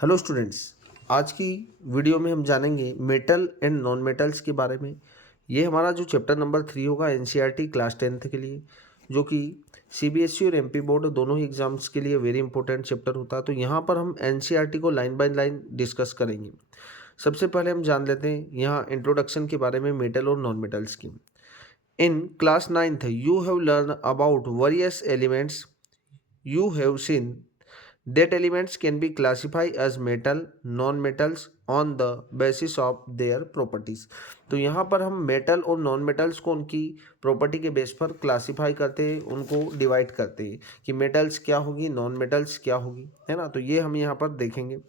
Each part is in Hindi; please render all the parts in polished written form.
Hello students. आज की वीडियो में हम जानेंगे मेटल एंड नॉन मेटल्स के बारे में। ये हमारा जो चैप्टर नंबर 3 होगा एनसीईआरटी क्लास 10th के लिए, जो कि सीबीएसई और एमपी बोर्ड दोनों ही एग्जाम्स के लिए वेरी इंपॉर्टेंट चैप्टर होता है। तो यहाँ पर हम एनसीईआरटी को लाइन बाय लाइन डिस्कस करेंगे। सबसे पहले हम जान लेते हैं यहाँ इंट्रोडक्शन के बारे में मेटल और नॉन मेटल्स की। In class 9th you have learn about various elements. You have seen that elements can be classified as metal, non-metals on the basis of their properties। तो यहाँ पर हम मेटल और नॉन मेटल्स को उनकी प्रॉपर्टी के बेस पर क्लासीफाई करते हैं, उनको डिवाइड करते हैं कि मेटल्स क्या होगी, नॉन मेटल्स क्या होगी, है ना। तो ये हम यहाँ पर देखेंगे।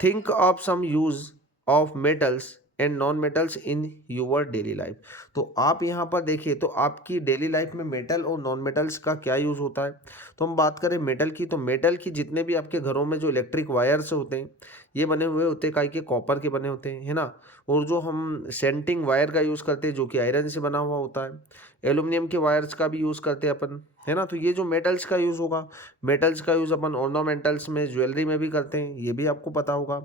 Think of some use of metals and non metals in your daily life. तो आप यहाँ पर देखिए तो आपकी डेली लाइफ में मेटल और नॉन मेटल्स का क्या यूज़ होता है। तो हम बात करें मेटल की, तो मेटल की जितने भी आपके घरों में जो इलेक्ट्रिक वायर्स होते हैं ये बने हुए होते हैं, काई के कॉपर के बने होते हैं, है ना। और जो हम सेंटिंग वायर का यूज़ करते हैं जो कि आयरन से बना हुआ होता है। एल्यूमिनियम के वायर्स का भी यूज़ करते हैं अपन, है ना। तो ये जो मेटल्स का यूज़ होगा, मेटल्स का यूज़ अपन ऑर्नामेंटल्स में, ज्वेलरी में भी करते हैं, ये भी आपको पता होगा।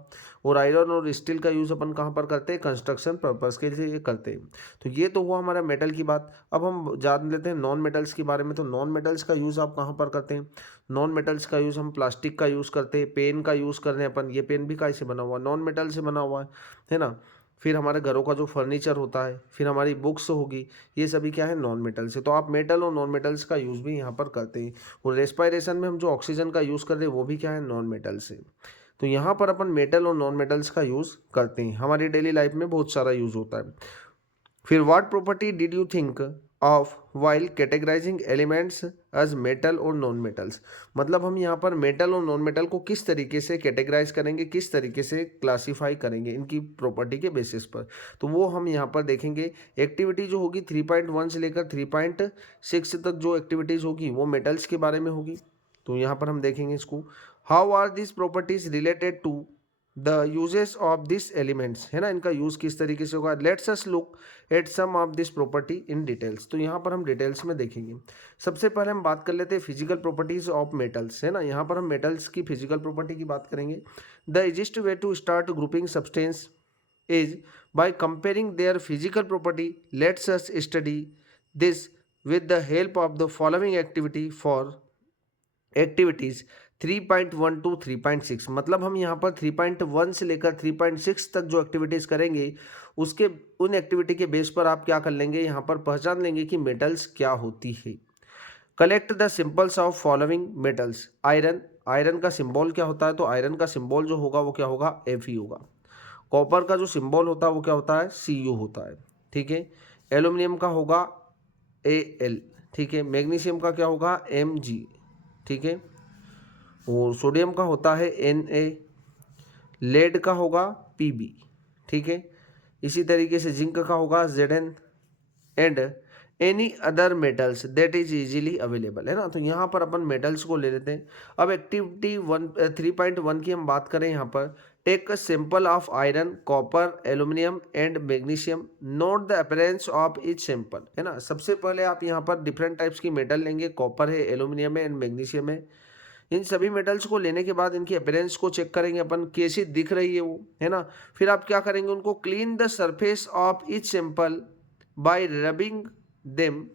और आयरन और स्टील का यूज़ अपन कहाँ पर करते हैं, कंस्ट्रक्शन पर्पज़ के लिए करते हैं। तो ये तो हुआ हमारा मेटल की बात। अब हम जान लेते हैं नॉन मेटल्स के बारे में। तो नॉन मेटल्स का यूज़ आप कहाँ पर करते हैं। नॉन मेटल्स का यूज़ हम प्लास्टिक का यूज़ करते हैं, पेन का यूज़ कर रहे हैं अपन। ये पेन भी काहे से बना हुआ है, नॉन मेटल से बना हुआ है ना। फिर हमारे घरों का जो फर्नीचर होता है, फिर हमारी बुक्स होगी, ये सभी क्या है, नॉन मेटल से। तो आप मेटल और नॉन मेटल्स का यूज़ भी यहाँ पर करते हैं। और रेस्पायरेशन में हम जो ऑक्सीजन का यूज़ कर रहे हैं वो भी क्या है, नॉन मेटल से। तो यहाँ पर अपन मेटल और नॉन मेटल्स का यूज़ करते हैं, हमारी डेली लाइफ में बहुत सारा यूज़ होता है। फिर what property did you think of while categorising elements as metal और नॉन मेटल्स। मतलब हम यहाँ पर मेटल और नॉन मेटल को किस तरीके से कैटेगराइज करेंगे, किस तरीके से क्लासीफाई करेंगे इनकी प्रॉपर्टी के बेसिस पर। तो वो हम यहाँ पर देखेंगे। एक्टिविटी जो होगी 3.1 से लेकर 3.6 तक जो एक्टिविटीज़ होगी वो मेटल्स के बारे में होगी। तो यहाँ पर हम देखेंगे इसको। How are this properties related to the uses of this elements, है ना, इनका यूज़ किस तरीके से होगा। Let's us look at some of this property in details. तो यहाँ पर हम डिटेल्स में देखेंगे। सबसे पहले हम बात कर लेते हैं फिजिकल प्रॉपर्टीज ऑफ मेटल्स, है ना। यहाँ पर हम मेटल्स की फिजिकल प्रॉपर्टी की बात करेंगे। The easiest way to start grouping substance is by comparing their physical property. Let's us study this with the help of the following activity for activities 3.1 to 3.6। मतलब हम यहाँ पर 3.1 से लेकर 3.6 तक जो एक्टिविटीज़ करेंगे उसके उन एक्टिविटी के बेस पर आप क्या कर लेंगे, यहाँ पर पहचान लेंगे कि मेटल्स क्या होती है। Collect the symbols of following metals. Iron, iron का सिंबल क्या होता है, तो आयरन का सिंबल जो होगा वो क्या होगा, Fe होगा। कॉपर का जो सिंबल होता है वो क्या होता है, Cu होता है, ठीक है। एल्यूमिनियम का होगा Al, ठीक है। मैग्नीशियम का क्या होगा, Mg, ठीक है। और सोडियम का होता है Na, लेड का होगा Pb, ठीक है। इसी तरीके से जिंक का होगा Zn and any other metals that is easily available, है ना। तो यहाँ पर अपन मेटल्स को ले लेते हैं। अब एक्टिविटी 3.1 की हम बात करें यहाँ पर। Take a sample of iron, copper, aluminium and magnesium. Note the appearance of each sample, है ना। सबसे पहले आप यहाँ पर डिफरेंट टाइप्स की मेटल लेंगे, कॉपर है, एल्यूमिनियम है एंड मैग्नीशियम है। इन सभी मेटल्स को लेने के बाद इनकी अपीयरेंस को चेक करेंगे अपन, कैसी दिख रही है वो, है ना। फिर आप क्या करेंगे, उनको clean the surface of each sample by rubbing them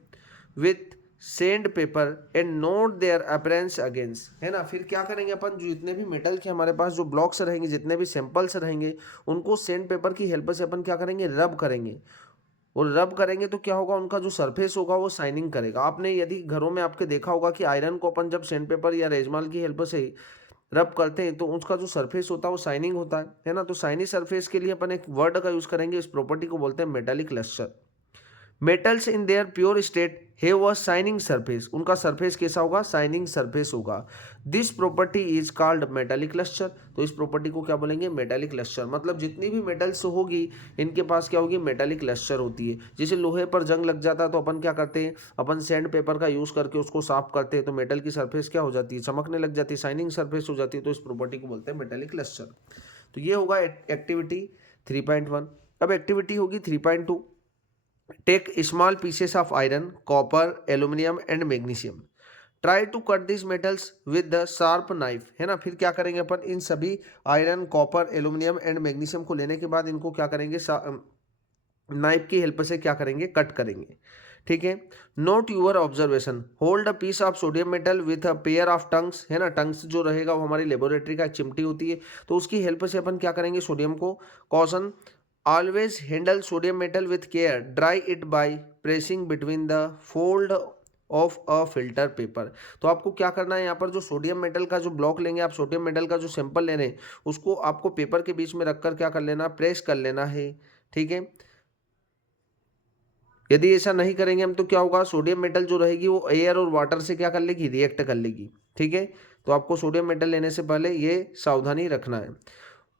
with sand paper and note their appearance against, है ना। फिर क्या करेंगे अपन, जो जितने भी मेटल के हमारे पास जो ब्लॉक्स रहेंगे, जितने भी सैंपल्स रहेंगे, उनको सैंड पेपर की हेल्प से अपन क्या करेंगे, रब करेंगे। और रब करेंगे तो क्या होगा, उनका जो सरफेस होगा वो शाइनिंग करेगा। आपने यदि घरों में आपके देखा होगा कि आयरन को अपन जब सैंड पेपर या रेजमाल की हेल्प से रब करते हैं तो उसका जो सरफेस होता है वो शाइनिंग होता है ना। तो शाइनी सरफेस के लिए अपन एक वर्ड का यूज करेंगे, इस प्रॉपर्टी को बोलते हैं metallic lustre. Metals in their pure state have a shining surface. उनका सरफेस कैसा होगा, शाइनिंग सरफेस होगा। This property is called metallic lustre. तो इस प्रॉपर्टी को क्या बोलेंगे, मेटालिक लस्टर। मतलब जितनी भी मेटल्स होगी इनके पास क्या होगी, मेटालिक लस्टर होती है। जैसे लोहे पर जंग लग जाता है तो अपन क्या करते हैं, अपन सैंड पेपर का यूज करके उसको साफ करते हैं, तो मेटल की सरफेस क्या हो जाती है, चमकने लग जाती है, शाइनिंग सरफेस हो जाती है। तो इस प्रॉपर्टी को बोलते हैं मेटालिक लस्टर। तो ये होगा एक्टिविटी 3.1। अब एक्टिविटी होगी 3.2। Take small pieces of iron, copper, aluminium and magnesium. Try to cut this metals with the sharp knife, है ना। फिर क्या करेंगे अपन, इन सभी iron, copper, aluminium and magnesium को लेने के बाद इनको क्या करेंगे, नाइफ की हेल्प से क्या करेंगे, कट करेंगे। ठीक है। Note your observation, hold a piece of sodium metal with a pair of tongs, है ना। टंग्स जो रहेगा वो हमारी लेबोरेटरी का एक चिमटी होती है, तो उसकी हेल्प से अपन क्या करेंगे, सोडियम को। Caution, always handle sodium metal with care, dry it by pressing between the fold of a filter paper. तो आपको क्या करना है, यहाँ पर जो सोडियम मेटल का जो ब्लॉक लेंगे आप, सोडियम मेटल का जो सैंपल ले रहे हैं उसको आपको पेपर के बीच में रखकर क्या कर लेना, प्रेस कर लेना है। ठीक है। यदि ऐसा नहीं करेंगे हम तो क्या होगा, सोडियम मेटल जो रहेगी वो एयर और वाटर से क्या कर लेगी, रिएक्ट कर लेगी। ठीक है। तो आपको सोडियम मेटल लेने से पहले ये सावधानी रखना है।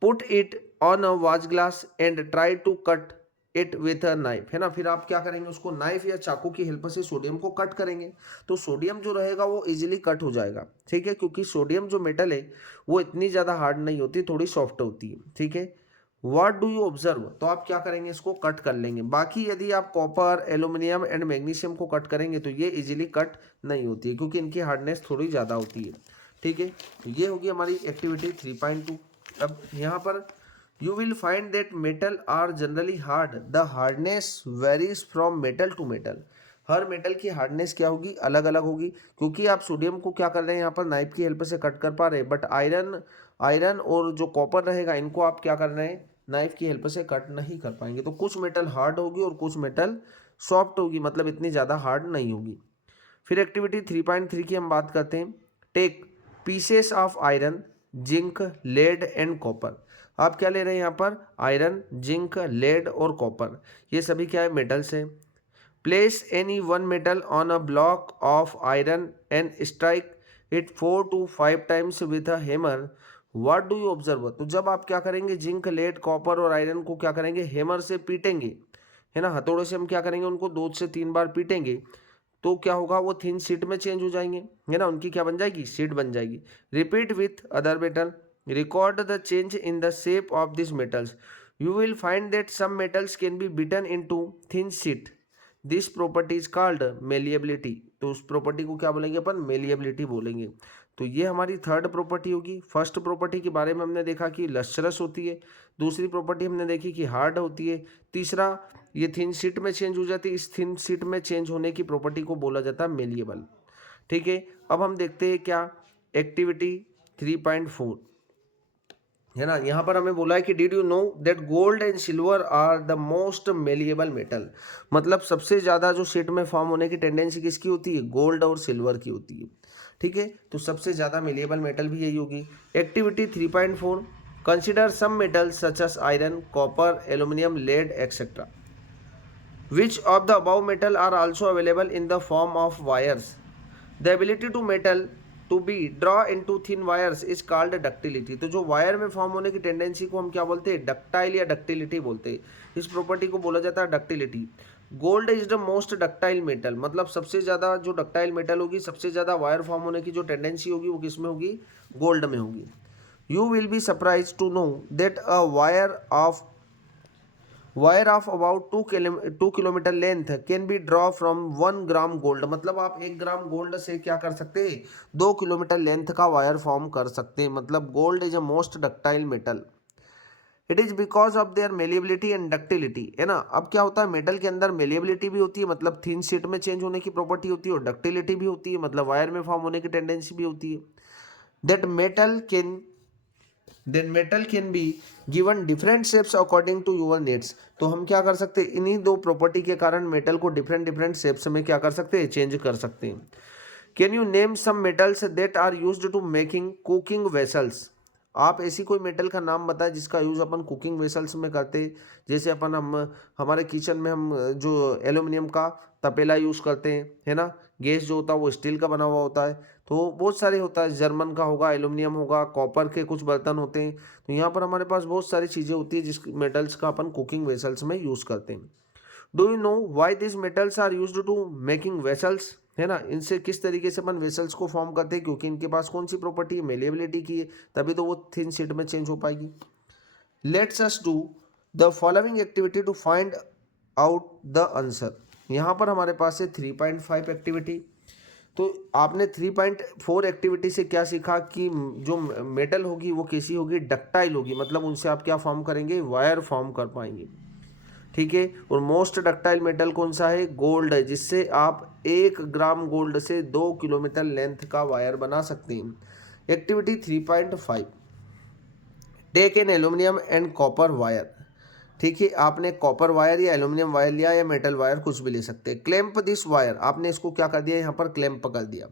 Put it on a watch glass and try to cut it with a knife, है ना। फिर आप क्या करेंगे, उसको नाइफ या चाकू की हेल्प से सोडियम को कट करेंगे, तो सोडियम जो रहेगा वो इजीली कट हो जाएगा। ठीक है। क्योंकि सोडियम जो मेटल है वो इतनी ज़्यादा हार्ड नहीं होती, थोड़ी सॉफ्ट होती है। ठीक है। व्हाट डू यू ऑब्जर्व, तो आप क्या करेंगे, इसको कट कर लेंगे। बाकी यदि आप कॉपर, एल्यूमिनियम एंड मैग्नीशियम को कट करेंगे तो ये इजीली कट नहीं होती है, क्योंकि इनकी हार्डनेस थोड़ी ज़्यादा होती है। ठीक है। तो ये होगी हमारी एक्टिविटी 3.2। अब यहाँ पर you will find that metal are generally hard, the hardness varies from metal to metal. हर मेटल की हार्डनेस क्या होगी, अलग अलग होगी। क्योंकि आप सोडियम को क्या कर रहे हैं, यहाँ पर नाइफ की हेल्प से कट कर पा रहे हैं, बट आयरन आयरन और जो कॉपर रहेगा इनको आप क्या कर रहे हैं, नाइफ की हेल्प से कट नहीं कर पाएंगे। तो कुछ मेटल हार्ड होगी और कुछ मेटल सॉफ्ट होगी, मतलब इतनी ज़्यादा हार्ड नहीं होगी। फिर एक्टिविटी 3.3 की हम बात करते हैं। Take pieces of iron, zinc, lead and copper. आप क्या ले रहे हैं यहाँ पर, आयरन, जिंक, लेड और कॉपर, ये सभी क्या है, मेटल्स है। Place any one metal on a block of iron and strike it 4 to 5 times with a hammer. What do you observe, तो जब आप क्या करेंगे, जिंक, लेड, कॉपर और आयरन को क्या करेंगे, हैमर से पीटेंगे, है ना। हथौड़े से हम क्या करेंगे, उनको 2 से 3 बार पीटेंगे, तो क्या होगा, वो थिन शीट में चेंज हो जाएंगे, है ना। उनकी क्या बन जाएगी, शीट बन जाएगी। Repeat with other metal, record the change in the shape of this metals. You will find that some metals can be beaten into thin sheet, this property is called malleability. तो उस प्रॉपर्टी को क्या बोलेंगे अपन, मेलिएबिलिटी बोलेंगे। तो ये हमारी थर्ड प्रॉपर्टी होगी। फर्स्ट प्रॉपर्टी के बारे में हमने देखा कि लश्चरस होती है, दूसरी प्रॉपर्टी हमने देखी कि हार्ड होती है, तीसरा ये थिन शीट में चेंज हो जाती है, इस थिन शीट में चेंज होने की प्रॉपर्टी को बोला जाता है मेलिएबल। ठीक है। अब हम देखते हैं क्या, एक्टिविटी 3.4, है ना। यहाँ पर हमें बोला है कि did you know that gold and silver are the most malleable metal. मतलब सबसे ज़्यादा जो शीट में फॉर्म होने की टेंडेंसी किसकी होती है, गोल्ड और सिल्वर की होती है। ठीक है। तो सबसे ज़्यादा मेलिएबल मेटल भी यही होगी। Activity 3.4, consider some metals such as iron, copper, aluminium, lead etcetera. Which of the above metal are also available in the form of wires? The ability to metal to be draw into thin wires is called ductility। तो जो वायर में फॉर्म होने की टेंडेंसी को हम क्या बोलते हैं, डक्टाइल या डक्टिलिटी बोलते हैं। इस प्रॉपर्टी को बोला जाता है ductility. Gold is the most ductile metal, मतलब सबसे ज़्यादा जो डक्टाइल मेटल होगी, सबसे ज़्यादा वायर फॉर्म होने की जो टेंडेंसी होगी वो किस में होगी, गोल्ड में होगी। You will be surprise to know that a wire of about 2 kilometre length can be draw from 1 gram gold. मतलब आप 1 ग्राम गोल्ड से क्या कर सकते हैं, 2 किलोमीटर लेंथ का वायर फॉर्म कर सकते हैं। मतलब gold is a most ductile metal. It is because of their malleability and ductility, है ना। अब क्या होता है, मेटल के अंदर मेलिएबिलिटी भी होती है, मतलब थिन शीट में चेंज होने की प्रॉपर्टी होती है, और डक्टिलिटी भी होती है, मतलब वायर में फॉर्म होने की टेंडेंसी भी होती है। That metal can be given different shapes according to your needs. तो हम क्या कर सकते हैं, इन्हीं दो प्रॉपर्टी के कारण मेटल को डिफरेंट डिफरेंट शेप्स में क्या कर सकते हैं, चेंज कर सकते हैं। Can you name some metals that are used to making cooking vessels. आप ऐसी कोई मेटल का नाम बताएं जिसका यूज़ अपन कुकिंग वेसल्स में करते हैं। जैसे अपन हम हमारे किचन में हम जो एल्यूमिनियम का तपेला यूज़ करते हैं, है ना। गैस जो होता है वो स्टील का बना हुआ होता है, तो बहुत सारे होता है, जर्मन का होगा, एल्यूमिनियम होगा, कॉपर के कुछ बर्तन होते हैं। तो यहाँ पर हमारे पास बहुत सारी चीज़ें होती है जिस मेटल्स का अपन कुकिंग वेसल्स में यूज़ करते हैं। Do you know why this metals are used to making vessels, है ना। इनसे किस तरीके से अपन वेसल्स को फॉर्म करते हैं, क्योंकि इनके पास कौन सी प्रॉपर्टी है, मेलिएबिलिटी की है, तभी तो वो थिन शीट में चेंज हो पाएगी। Let's us do the following activity to find out the answer. यहाँ पर हमारे पास है 3.5 एक्टिविटी। तो आपने 3.4 एक्टिविटी से क्या सीखा कि जो मेटल होगी वो कैसी होगी, डक्टाइल होगी, मतलब उनसे आप क्या फॉर्म करेंगे, वायर फॉर्म कर पाएंगे, ठीक है। और मोस्ट डक्टाइल मेटल कौन सा है, गोल्ड है, जिससे आप 1 ग्राम गोल्ड से 2 किलोमीटर लेंथ का वायर बना सकते हैं। Activity 3.5, take an aluminium and copper wire, ठीक है। आपने कॉपर वायर या एल्यूमिनियम वायर लिया या मेटल वायर कुछ भी ले सकते हैं। क्लैंप दिस वायर, आपने इसको क्या कर दिया, यहाँ पर क्लैंप कर दिया।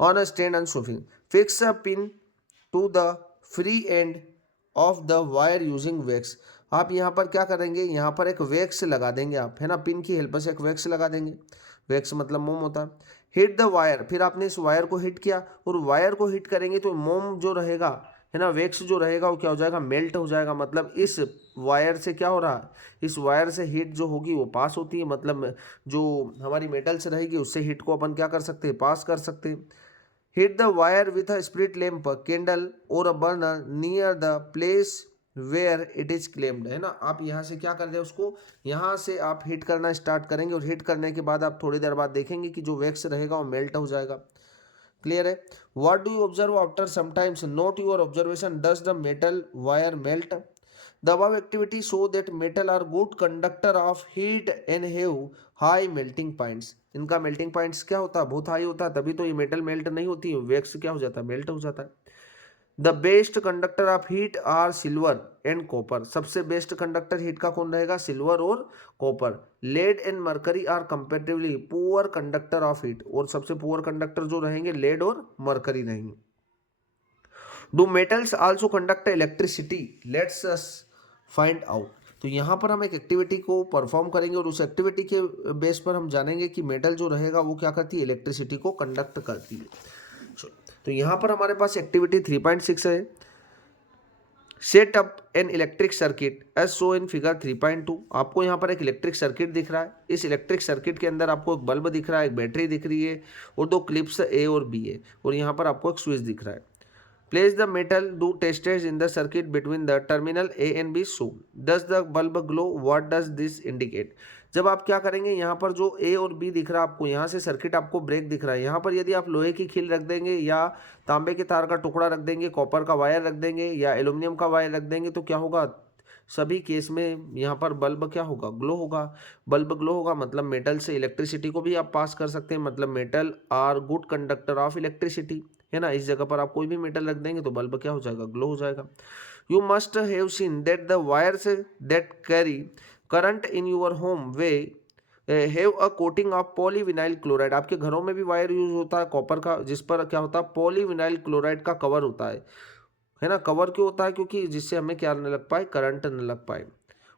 ऑन अ स्टैंड एंड शूफिंग, fix a pin to the free end of the wire using wax, आप यहाँ पर क्या करेंगे, यहाँ पर एक वैक्स लगा देंगे आप, है ना, पिन की हेल्प से एक वैक्स लगा देंगे, वैक्स मतलब मोम होता है। हिट द वायर, फिर आपने इस वायर को हिट किया, और वायर को हिट करेंगे तो मोम जो रहेगा, है ना, वैक्स जो रहेगा वो क्या हो जाएगा, मेल्ट हो जाएगा, मतलब इस वायर से क्या हो रहा है, इस वायर से हीट जो होगी वो पास होती है, मतलब जो हमारी मेटल्स रहेगी उससे हीट को अपन क्या कर सकते हैं, पास कर सकते हैं। Heat the wire with a spirit lamp, candle और a burner near the place where it is clamped, है ना, आप यहाँ से क्या कर रहे हैं, उसको यहाँ से आप हिट करना स्टार्ट करेंगे, और हिट करने के बाद आप थोड़ी देर बाद देखेंगे कि जो वैक्स रहेगा वो मेल्ट हो जाएगा। क्लियर है। What do you observe after sometimes, not your observation, does the metal wire melt, the above activity show that metal are good conductor of heat and have high melting points, इनका मेल्टिंग पॉइंट्स क्या होता है, बहुत हाई होता है, तभी तो ये मेटल मेल्ट नहीं होती है, वैक्स क्या हो जाता है, मेल्ट हो जाता है। The best conductor of heat are silver and copper, सबसे बेस्ट कंडक्टर हीट का कौन रहेगा, सिल्वर और copper. Lead and mercury are comparatively poor conductor of heat, और सबसे पुअर कंडक्टर जो रहेंगे लेड और मरकरी रहेंगे। Do metals also conduct electricity, let's us find out, तो यहाँ पर हम एक एक्टिविटी को परफॉर्म करेंगे, और उस एक्टिविटी के बेस पर हम जानेंगे कि मेटल जो रहेगा वो क्या करती है, इलेक्ट्रिसिटी को कंडक्ट करती है। तो यहाँ पर हमारे पास एक्टिविटी 3.6 है, set up an electric circuit as show in figure 3.2, आपको यहाँ पर एक इलेक्ट्रिक सर्किट दिख रहा है, इस इलेक्ट्रिक सर्किट के अंदर आपको एक बल्ब दिख रहा है, एक बैटरी दिख रही है, और 2 क्लिप्स ए और बी है, और यहाँ पर आपको एक स्विच दिख रहा है। Place the metal do testers in the circuit between the terminal A and B shown. Does the bulb glow? What does this indicate? जब आप क्या करेंगे, यहाँ पर जो A और B दिख रहा है आपको, यहाँ से सर्किट आपको ब्रेक दिख रहा है, यहाँ पर यदि आप लोहे की खील रख देंगे या तांबे के तार का टुकड़ा रख देंगे, कॉपर का वायर रख देंगे या एल्यूमिनियम का वायर रख देंगे, तो क्या होगा, सभी केस में यहाँ पर बल्ब क्या होगा, ग्लो होगा। बल्ब ग्लो होगा मतलब मेटल से इलेक्ट्रिसिटी को भी आप पास कर सकते हैं, मतलब metal are good conductor of electricity, है ना। इस जगह पर आप कोई भी मेटल रख देंगे तो बल्ब क्या हो जाएगा, ग्लो हो जाएगा। You must have seen that the wires that carry current in your home way have a coating of polyvinyl chloride, आपके घरों में भी वायर यूज होता है कॉपर का, जिस पर क्या होता है, पॉलीविनाइल क्लोराइड का कवर होता है ना। कवर क्यों होता है, क्योंकि जिससे हमें क्या न लग पाए, करंट न लग पाए।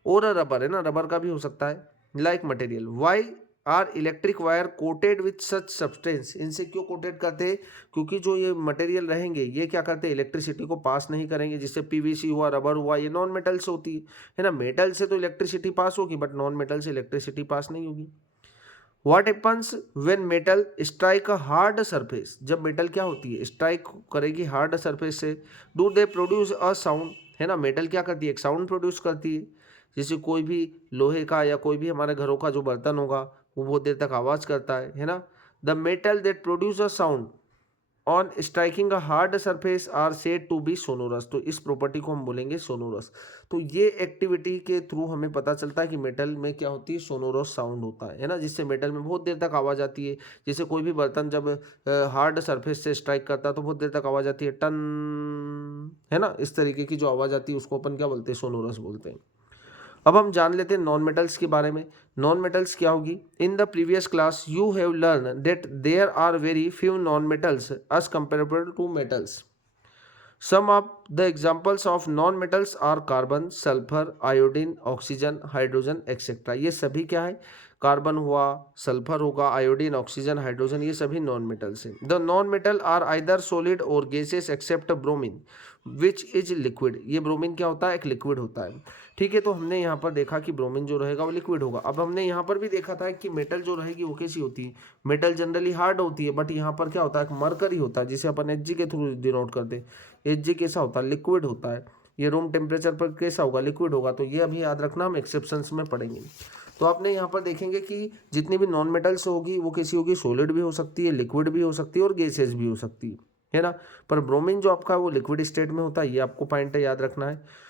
और रबर, है ना, रबर का भी हो सकता है, like material. Why are electric wire coated with such substance, इनसे क्यों कोटेड करते हैं, क्योंकि जो ये मटेरियल रहेंगे ये क्या करते हैं, इलेक्ट्रिसिटी को पास नहीं करेंगे, जिससे पीवीसी हुआ, रबर हुआ, ये नॉन मेटल से होती है ना। मेटल से तो इलेक्ट्रिसिटी पास होगी, बट नॉन मेटल से इलेक्ट्रिसिटी पास नहीं होगी। What happens when metal strike a hard surface, जब मेटल क्या होती है, स्ट्राइक करेगी हार्ड सरफेस से, do they produce a sound, है ना, मेटल क्या करती है, एक साउंड प्रोड्यूस करती है। जैसे कोई भी लोहे का या कोई भी हमारे घरों का जो बर्तन होगा वो बहुत देर तक आवाज़ करता है ना। The metal that produce a sound on striking a hard surface are said to be sonorous, तो इस प्रॉपर्टी को हम बोलेंगे सोनोरस। तो ये एक्टिविटी के थ्रू हमें पता चलता है कि मेटल में क्या होती है, सोनोरस साउंड होता है ना, जिससे मेटल में बहुत देर तक आवाज़ आती है। जैसे कोई भी बर्तन जब हार्ड सरफेस से स्ट्राइक करता है तो बहुत देर तक आवाज़ आती है, टन, है ना, इस तरीके की जो आवाज़ आती है उसको अपन क्या बोलते हैं, सोनोरस बोलते हैं। अब हम जान लेते हैं नॉन मेटल्स के बारे में। नॉन मेटल्स क्या होगी, in the previous class you have learn that there are very few non metals as comparable to metals. Some of the examples of non metals are carbon, sulphur, iodine, oxygen, hydrogen etcetera. ये सभी क्या है, कार्बन हुआ, सल्फर होगा, आयोडीन, ऑक्सीजन, हाइड्रोजन, ये सभी नॉन मेटल्स हैं। The non metal are either solid और gases except bromine which is liquid, ये ब्रोमीन क्या होता है, एक लिक्विड होता है। ठीक है, तो हमने यहाँ पर देखा कि ब्रोमीन जो रहेगा वो लिक्विड होगा। अब हमने यहाँ पर भी देखा था कि मेटल जो रहेगी वो कैसी होती है, मेटल जनरली हार्ड होती है, बट यहाँ पर क्या होता है, एक मरकरी होता है जिसे अपन Hg के थ्रू डिनोट करते हैं। Hg कैसा होता है, लिक्विड होता है। ये रूम टेम्परेचर पर कैसा होगा, लिक्विड होगा। तो ये अभी याद रखना, हम एक्सेप्शंस में पढ़ेंगे। तो आपने यहाँ पर देखेंगे कि जितनी भी नॉन मेटल्स होगी वो कैसी होगी, सॉलिड भी हो सकती है, लिक्विड भी हो सकती है और गैसेज भी हो सकती है ना। पर ब्रोमीन जो आपका वो लिक्विड स्टेट में होता है, ये आपको पॉइंट याद रखना है।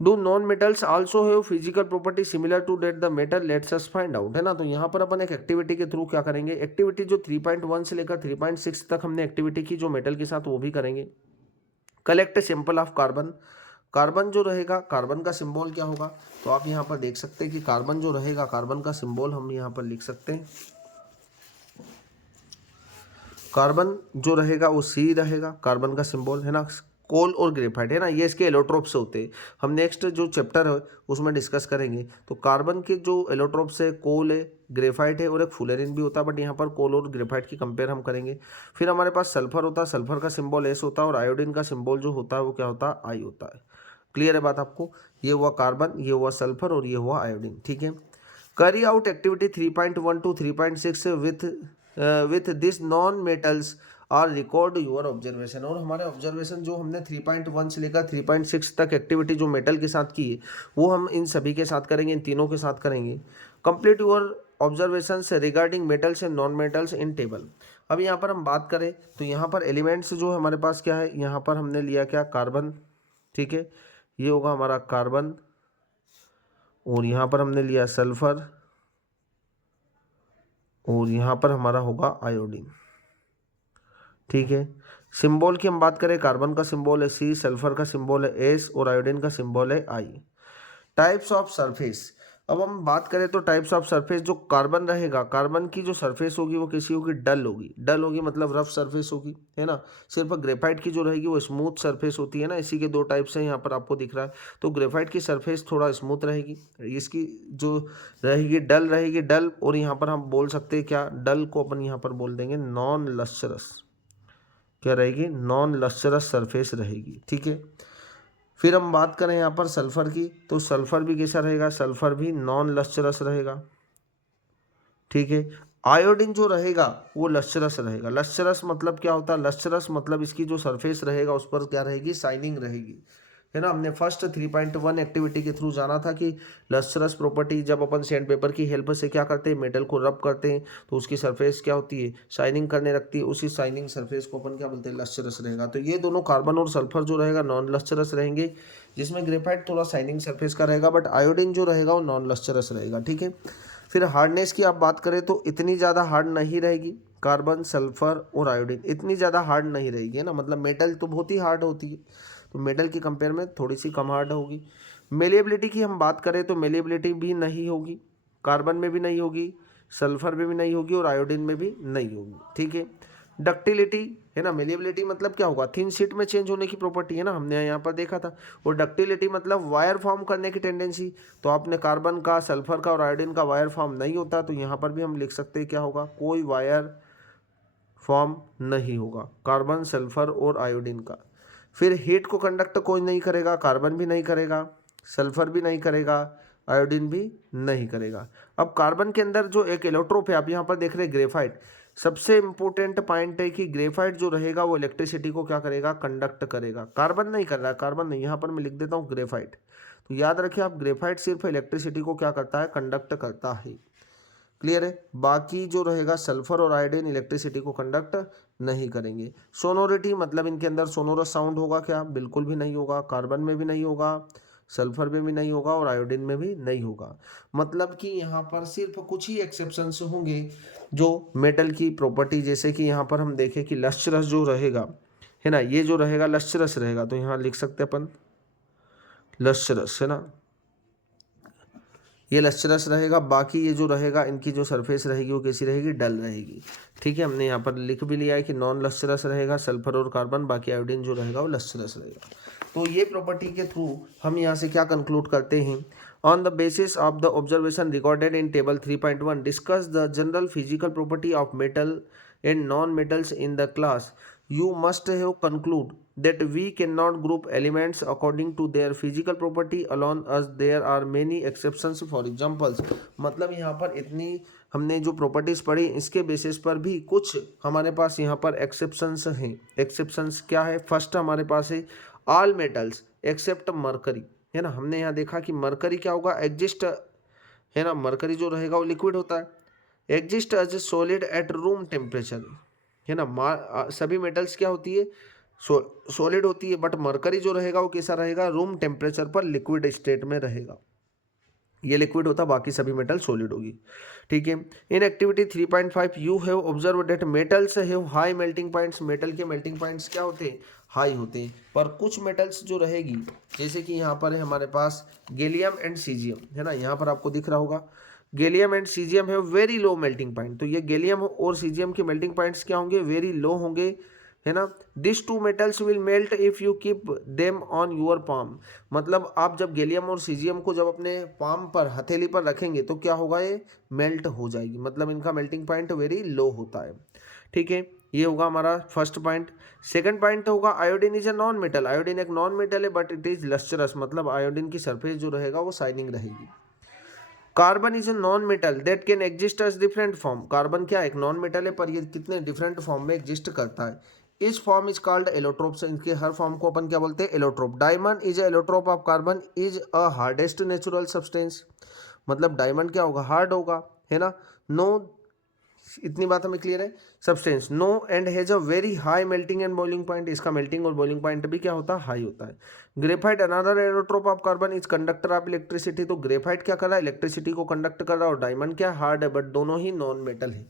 Do non metals also have physical property similar to that the metal, let's us find out, है ना। तो यहाँ पर अपन एक एक्टिविटी के थ्रू क्या करेंगे, एक्टिविटी जो 3.1 से लेकर 3.6 तक हमने एक्टिविटी की जो मेटल के साथ, वो भी करेंगे। Collect sample of carbon. Carbon जो रहेगा, कार्बन का सिंबल क्या होगा, तो आप यहाँ पर देख सकते हैं कि कार्बन जो रहेगा, कार्बन का सिंबल हम यहाँ पर लिख सकते हैं। कार्बन जो रहेगा वो सी रहेगा, कार्बन का सिंबल, है ना। कोल और ग्रेफाइट, है ना, ये इसके एलोट्रोप्स होते हैं। हम नेक्स्ट जो चैप्टर है उसमें डिस्कस करेंगे। तो कार्बन के जो एलोट्रोप्स है, कोल है, ग्रेफाइट है और एक फुलेरिन भी होता है, बट यहाँ पर कोल और ग्रेफाइट की कंपेयर हम करेंगे। फिर हमारे पास सल्फर होता है, सल्फर का सिंबल एस होता है और आयोडीन का सिंबल जो होता है वो क्या होता है, आई होता है। क्लियर है बात आपको। ये हुआ कार्बन, ये हुआ सल्फर और ये हुआ आयोडीन, ठीक है। Carry out activity 3.1 to 3.6 with this non metals और रिकॉर्ड योर ऑब्जर्वेशन। और हमारे ऑब्जर्वेशन जो हमने 3.1 से लेकर 3.6 तक एक्टिविटी जो मेटल के साथ की है, वो हम इन सभी के साथ करेंगे, इन तीनों के साथ करेंगे। Complete your observation regarding metals and non metals in table. अब यहाँ पर हम बात करें तो यहाँ पर एलिमेंट्स जो हमारे पास क्या है, यहाँ पर हमने लिया क्या, कार्बन, ठीक है, ये होगा हमारा कार्बन। और यहाँ पर हमने लिया सल्फर और यहाँ पर हमारा होगा आयोडीन, ठीक है। सिंबल की हम बात करें, कार्बन का सिंबल है सी, सल्फर का सिंबल है एस और आयोडीन का सिंबल है आई। टाइप्स ऑफ सरफेस, अब हम बात करें तो टाइप्स ऑफ सरफेस, जो कार्बन रहेगा, कार्बन की जो सरफेस होगी वो कैसी होगी, डल होगी। डल होगी मतलब रफ सरफेस होगी, है ना। सिर्फ ग्रेफाइट की जो रहेगी वो स्मूथ सरफेस होती है ना। इसी के दो टाइप्स हैं यहाँ पर आपको दिख रहा है। तो ग्रेफाइट की सरफेस थोड़ा स्मूथ रहेगी, इसकी जो रहेगी डल रहेगी, डल। और यहाँ पर हम बोल सकते हैं क्या, डल को अपन यहाँ पर बोल देंगे नॉन लस्चरस, क्या रहेगी, नॉन लस्चरस सरफेस रहेगी, ठीक है। फिर हम बात करें यहाँ पर सल्फर की, तो सल्फर भी कैसा रहेगा, सल्फर भी नॉन लस्चरस रहेगा, ठीक है। आयोडीन जो रहेगा वो लस्चरस रहेगा। लस्चरस मतलब क्या होता है, लस्चरस मतलब इसकी जो सरफेस रहेगा उस पर क्या रहेगी, शाइनिंग रहेगी, है ना। हमने फर्स्ट 3.1 एक्टिविटी के थ्रू जाना था कि लस्चरस प्रॉपर्टी, जब अपन सैंड पेपर की हेल्प से क्या करते हैं, मेटल को रब करते हैं तो उसकी सरफेस क्या होती है, शाइनिंग करने लगती है। उसी शाइनिंग सरफेस को अपन क्या बोलते हैं, लस्चरस रहेगा। तो ये दोनों कार्बन और सल्फर जो रहेगा नॉन लस्चरस रहेंगे, जिसमें ग्रेफाइट थोड़ा शाइनिंग सरफेस का रहेगा, बट आयोडीन जो रहेगा वो नॉन लस्चरस रहेगा, ठीक है। फिर हार्डनेस की आप बात करें तो इतनी ज़्यादा हार्ड नहीं रहेगी, कार्बन सल्फर और आयोडीन इतनी ज़्यादा हार्ड नहीं रहेगी, है ना। मतलब मेटल तो बहुत ही हार्ड होती है, तो मेटल की कंपेयर में थोड़ी सी कम हार्ड होगी। मेलिएबिलिटी की हम बात करें तो मेलिएबिलिटी भी नहीं होगी, कार्बन में भी नहीं होगी, सल्फर में भी नहीं होगी और आयोडीन में भी नहीं होगी, ठीक है। डक्टिलिटी, है ना, मेलिएबिलिटी मतलब क्या होगा, थिन शीट में चेंज होने की प्रॉपर्टी, है ना, हमने यहाँ पर देखा था। और डक्टिलिटी मतलब वायर फॉर्म करने की टेंडेंसी। तो आपने कार्बन का, सल्फर का और आयोडीन का वायर फॉर्म नहीं होता, तो यहाँ पर भी हम लिख सकते हैं क्या होगा, कोई वायर फॉर्म नहीं होगा कार्बन, सल्फर और आयोडीन का। फिर हीट को कंडक्ट कोई नहीं करेगा, कार्बन भी नहीं करेगा, सल्फर भी नहीं करेगा, आयोडीन भी नहीं करेगा। अब कार्बन के अंदर जो एक एलोट्रोप है, आप यहाँ पर देख रहे हैं ग्रेफाइट, सबसे इंपॉर्टेंट पॉइंट है कि ग्रेफाइट जो रहेगा वो इलेक्ट्रिसिटी को क्या करेगा, कंडक्ट करेगा। कार्बन नहीं कर रहा है, कार्बन नहीं, यहाँ पर मैं लिख देता हूँ ग्रेफाइट। तो याद रखिए आप, ग्रेफाइट सिर्फ इलेक्ट्रिसिटी को क्या करता है, कंडक्ट करता है। क्लियर है। बाकी जो रहेगा सल्फर और आयोडीन इलेक्ट्रिसिटी को कंडक्ट नहीं करेंगे। सोनोरिटी मतलब इनके अंदर सोनोरस साउंड होगा क्या, बिल्कुल भी नहीं होगा। कार्बन में भी नहीं होगा, सल्फर में भी नहीं होगा और आयोडीन में भी नहीं होगा। मतलब कि यहाँ पर सिर्फ कुछ ही एक्सेप्शंस होंगे जो मेटल की प्रॉपर्टी, जैसे कि यहाँ पर हम देखें कि लस्चरस जो रहेगा, है ना, ये जो रहेगा लस्चरस रहेगा, तो यहाँ लिख सकते अपन लस्चरस, है ना, ये लस्चरस रहेगा। बाकी ये जो रहेगा इनकी जो सरफेस रहेगी वो कैसी रहेगी, डल रहेगी, ठीक है। हमने यहाँ पर लिख भी लिया है कि नॉन लस्चरस रहेगा सल्फर और कार्बन, बाकी आयोडीन जो रहेगा वो लस्चरस रहेगा। तो ये प्रॉपर्टी के थ्रू हम यहाँ से क्या कंक्लूड करते हैं, on the basis of the observation recorded in table 3.1 discuss the general physical property of metal and non metals in the class, you must have conclude that we cannot group elements according to their physical property alone as there are many exceptions for examples। मतलब यहाँ पर इतनी हमने जो प्रॉपर्टीज पढ़ी इसके बेसिस पर भी कुछ हमारे पास यहाँ पर एक्सेप्शंस हैं। एक्सेप्शंस क्या है, फर्स्ट हमारे पास है ऑल मेटल्स एक्सेप्ट मरकरी, है ना। हमने यहाँ देखा कि मरकरी क्या होगा, एग्जिस्ट है ना, मरकरी जो रहेगा वो लिक्विड होता है। Exist as a solid at room temperature, है ना, सभी मेटल्स क्या होती है, सॉलिड होती है, बट मरकरी जो रहेगा वो कैसा रहेगा, रूम टेम्परेचर पर लिक्विड स्टेट में रहेगा। ये लिक्विड होता, बाकी सभी मेटल सॉलिड होगी। ठीक है। In activity 3.5 you have observe that metals have high melting points, metal के मेल्टिंग पॉइंट्स क्या होते हैं, हाई होते हैं। पर कुछ मेटल्स जो रहेगी, जैसे कि यहाँ पर है हमारे पास गैलियम एंड सीजियम, है ना, यहाँ पर आपको दिख रहा होगा gallium and caesium have very low melting point. तो ये गैलियम और सीजियम के मेल्टिंग पॉइंट्स क्या होंगे, वेरी लो होंगे, है ना। This two metals will melt if you keep them on your palm, मतलब आप जब गैलियम और सीजियम को जब अपने पाम पर, हथेली पर रखेंगे तो क्या होगा, ये मेल्ट हो जाएगी, मतलब इनका मेल्टिंग पॉइंट वेरी लो होता है। ठीक है, ये होगा हमारा फर्स्ट पॉइंट। सेकंड पॉइंट होगा iodine is a non metal, iodine एक नॉन मेटल है बट इट इज लस्टरस, मतलब आयोडीन की सरफेस जो रहेगा वो शाइनिंग रहेगी। Carbon is a non metal that can exist as different form, carbon क्या एक नॉन मेटल है पर ये कितने डिफरेंट फॉर्म में एग्जिस्ट करता है। इस फॉर्म इज कॉल्ड एलोट्रोप, से इनके हर फॉर्म को अपन क्या बोलते हैं, allotrope. Diamond is a allotrope of carbon is a hardest natural substance, मतलब डायमंड क्या होगा, हार्ड होगा, है ना। नो, इतनी बात हमें क्लियर है। Substance known and has a very high melting and boiling point, इसका मेल्टिंग और बॉइलिंग पॉइंट भी क्या होता है, हाई होता है। Graphite another allotrope of carbon is conductor of electricity, तो ग्रेफाइट क्या कर रहा है, इलेक्ट्रिसिटी को कंडक्ट कर रहा है, और डायमंड क्या हार्ड है, बट दोनों ही नॉन मेटल है।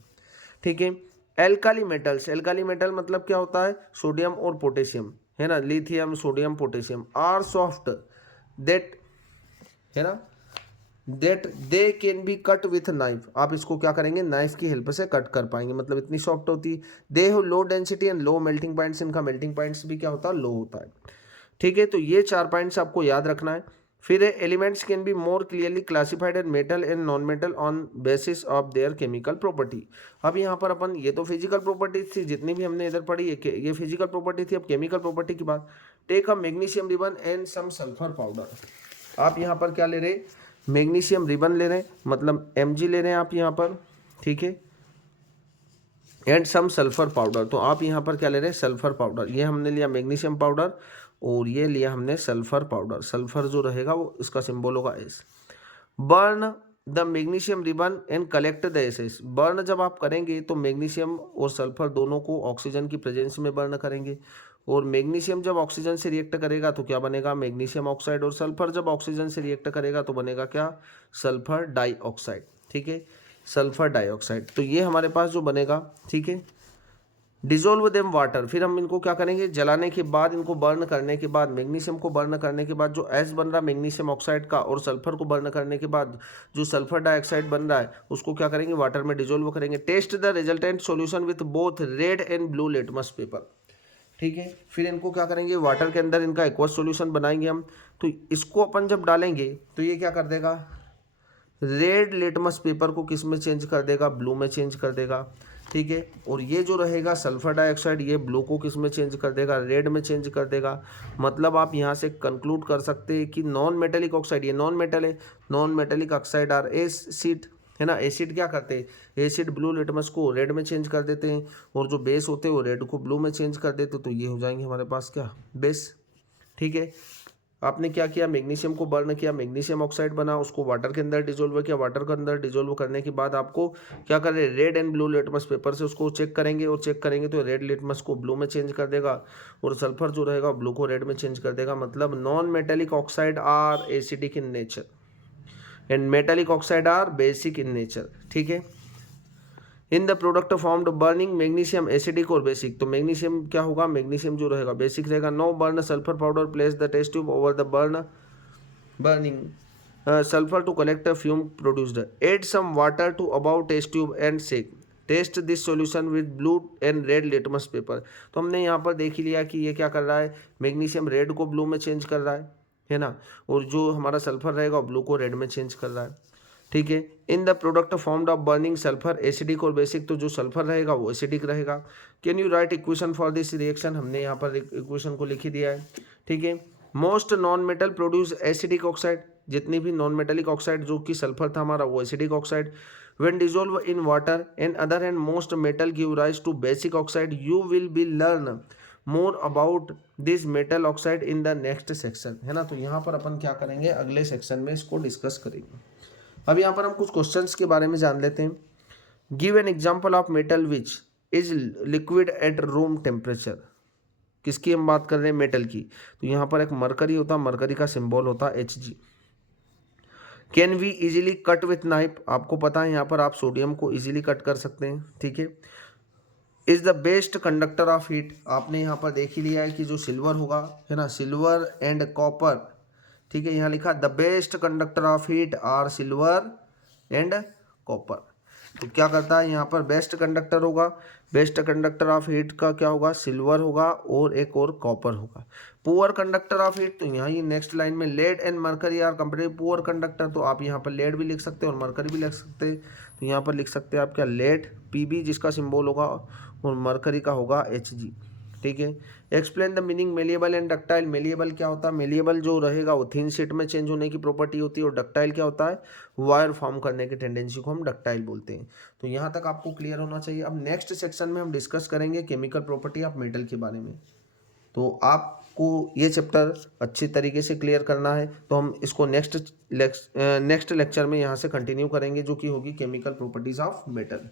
ठीक है। एल्काली मेटल्स, एल्काली मेटल मतलब क्या होता है, सोडियम और पोटेशियम, है ना, lithium sodium potassium, are soft that, है ना, that they can be cut with knife, आप इसको क्या करेंगे, नाइफ की हेल्प से कट कर पाएंगे, मतलब इतनी सॉफ्ट होती है। They have low density and low melting points, इनका मेल्टिंग पॉइंट्स भी क्या होता है, लो होता है। ठीक है, तो ये 4 पॉइंट्स आपको याद रखना है। फिर elements can be more clearly classified as metal and non metal on basis of their chemical property. अब यहाँ पर अपन, ये तो फिजिकल प्रॉपर्टीज थी जितनी भी हमने इधर पढ़ी, ये फिजिकल प्रॉपर्टी थी। अब केमिकल प्रॉपर्टी की बात, take a magnesium ribbon and some sulphur powder, आप यहाँ पर क्या ले रहे, मैग्नीशियम रिबन ले रहे हैं, मतलब Mg ले रहे हैं आप यहाँ पर, ठीक है, एंड सम सल्फर पाउडर, तो आप यहाँ पर क्या ले रहे हैं, सल्फर पाउडर। ये हमने लिया मैग्नीशियम पाउडर और ये लिया हमने सल्फर पाउडर, सल्फर जो रहेगा वो इसका सिंबल होगा S. Burn the magnesium ribbon and collect the ashes, burn जब आप करेंगे तो मैग्नीशियम और सल्फर दोनों को ऑक्सीजन की प्रेजेंस में बर्न करेंगे, और मैग्नीशियम जब ऑक्सीजन से रिएक्ट करेगा तो क्या बनेगा, मैग्नीशियम ऑक्साइड, और सल्फर जब ऑक्सीजन से रिएक्ट करेगा तो बनेगा क्या, सल्फर डाइऑक्साइड। ठीक है, सल्फर डाइऑक्साइड, तो ये हमारे पास जो बनेगा, ठीक है। डिजोल्व देम वाटर, फिर हम इनको क्या करेंगे, जलाने के बाद, इनको बर्न करने के बाद, मैग्नीशियम को बर्न करने के बाद जो एस बन रहा मैग्नीशियम ऑक्साइड का, और सल्फर को बर्न करने के बाद जो सल्फर डाइऑक्साइड बन रहा है उसको क्या करेंगे, वाटर में डिजोल्व करेंगे। Test the resultant solution with both red and blue litmus paper. ठीक है, फिर इनको क्या करेंगे, वाटर के अंदर इनका एक्वस सॉल्यूशन बनाएंगे हम, तो इसको अपन जब डालेंगे तो ये क्या कर देगा, रेड लिटमस पेपर को किस में चेंज कर देगा, ब्लू में चेंज कर देगा। ठीक है, और ये जो रहेगा सल्फर डाइऑक्साइड, ये ब्लू को किस में चेंज कर देगा, रेड में चेंज कर देगा। मतलब आप यहाँ से कंक्लूड कर सकते हैं कि नॉन मेटेलिक ऑक्साइड, ये नॉन मेटल है, non metallic oxide are acid, है ना। एसिड क्या करते हैं, एसिड ब्लू लिटमस को रेड में चेंज कर देते हैं, और जो बेस होते हैं वो रेड को ब्लू में चेंज कर देते, तो ये हो जाएंगे हमारे पास क्या, बेस। ठीक है, आपने क्या किया, मैग्नीशियम को बर्न किया, मैग्नीशियम ऑक्साइड बना, उसको वाटर के अंदर डिजोल्व किया, वाटर के अंदर डिजोल्व करने के बाद आपको क्या कर रहे हैं, red and blue litmus paper से उसको चेक करेंगे, और चेक करेंगे तो रेड लिटमस को ब्लू में चेंज कर देगा, और सल्फर जो रहेगा ब्लू को रेड में चेंज कर देगा। मतलब non metallic oxide are acidic in nature and metallic oxide are basic in nature. ठीक है, in the product formed burning magnesium acidic और बेसिक, तो मैग्नीशियम क्या होगा, मैग्नीशियम जो रहेगा बेसिक रहेगा। Now burn sulphur powder, place the test tube over the burning sulphur to collect fume produced, add some water to about test tube and shake, test this solution with blue and red litmus paper. तो हमने यहाँ पर देख ही लिया कि ये क्या कर रहा है, मैग्नीशियम रेड को ब्लू में चेंज कर रहा है ना, और जो हमारा सल्फर रहेगा ब्लू को रेड में चेंज कर रहा है। ठीक है, in the product formed of burning sulphur acidic और बेसिक, तो जो सल्फर रहेगा वो एसिडिक रहेगा। Can you right equation for this reaction, हमने यहाँ पर इक्वेशन को लिख ही दिया है। ठीक है, most non metal produce acidic oxide, जितनी भी नॉन मेटेलिक ऑक्साइड जो कि सल्फर था हमारा वो acidic oxide. when dissolved in water and other and most metal give rise to basic oxide, you will be learn more about this metal oxide in the next section, है ना। तो यहाँ पर अपन क्या करेंगे, अगले सेक्शन में इसको डिस्कस करेंगे। अब यहाँ पर हम कुछ क्वेश्चंस के बारे में जान लेते हैं। Give an example of metal which is liquid at room temperature. किसकी हम बात कर रहे हैं? मेटल की। तो यहाँ पर एक मरकरी होता है, मरकरी का सिंबल होता है Hg। Can we easily cut with knife. आपको पता है यहाँ पर आप सोडियम को इजीली कट कर सकते हैं, ठीक है। Is the best conductor of heat. आपने यहाँ पर देख ही लिया है कि जो सिल्वर होगा, है ना, सिल्वर एंड कॉपर, ठीक है। यहाँ लिखा the best conductor of heat are silver and copper. तो क्या करता है यहाँ पर? बेस्ट कंडक्टर होगा, बेस्ट कंडक्टर ऑफ हीट का क्या होगा? सिल्वर होगा और एक और कॉपर होगा। पुअर कंडक्टर ऑफ हीट, तो यहाँ ये नेक्स्ट लाइन में lead and mercury are comparative poor conductor. तो आप यहाँ पर लेड भी लिख सकते हैं और मरकरी भी लिख सकते हैं। तो यहाँ पर लिख सकते हैं आप क्या? लेड Pb जिसका सिंबल होगा और मरकरी का होगा Hg, ठीक है। Explain the meaning malleable and ductile. Malleable क्या होता है? मेलिएबल जो रहेगा वो थिन शीट में चेंज होने की प्रॉपर्टी होती है, और डक्टाइल क्या होता है? वायर फॉर्म करने की टेंडेंसी को हम डक्टाइल बोलते हैं। तो यहाँ तक आपको क्लियर होना चाहिए। अब नेक्स्ट सेक्शन में हम डिस्कस करेंगे केमिकल प्रॉपर्टी ऑफ मेटल के बारे में। तो आपको ये चैप्टर अच्छी तरीके से क्लियर करना है, तो हम इसको नेक्स्ट लेक्चर में यहाँ से कंटिन्यू करेंगे, जो कि होगी केमिकल प्रॉपर्टीज ऑफ मेटल।